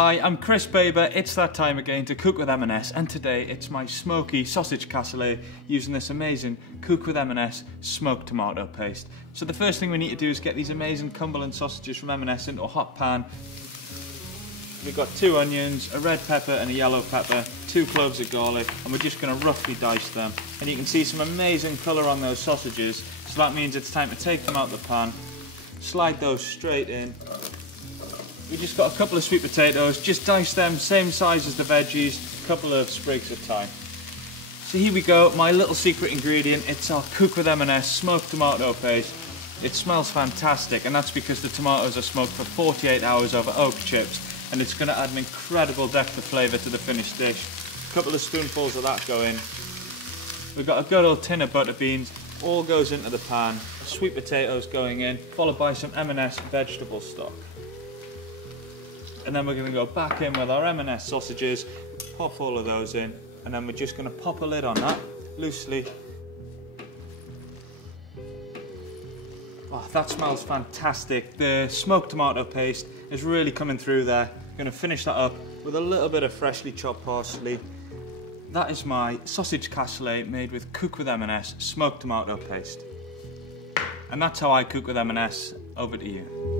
Hi, I'm Chris Baber. It's that time again to cook with M&S, and today it's my smoky sausage casserole using this amazing Cook with M&S smoked tomato paste. So the first thing we need to do is get these amazing Cumberland sausages from M&S into a hot pan. We've got 2 onions, a red pepper and a yellow pepper, 2 cloves of garlic, and we're just going to roughly dice them. And you can see some amazing colour on those sausages, so that means it's time to take them out of the pan, slide those straight in. We just got a couple of sweet potatoes, just dice them, same size as the veggies, a couple of sprigs of thyme. So here we go, my little secret ingredient, it's our Cook with M&S smoked tomato paste. It smells fantastic, and that's because the tomatoes are smoked for 48 hours over oak chips, and it's going to add an incredible depth of flavour to the finished dish. A couple of spoonfuls of that go in. We've got a good old tin of butter beans, all goes into the pan. Sweet potatoes going in, followed by some M&S vegetable stock. And then we're going to go back in with our M&S sausages, pop all of those in, and then we're just going to pop a lid on that loosely. Oh, that smells fantastic. The smoked tomato paste is really coming through there. I'm going to finish that up with a little bit of freshly chopped parsley. That is my sausage casserole made with Cook with M&S smoked tomato paste. And that's how I cook with M&S. Over to you.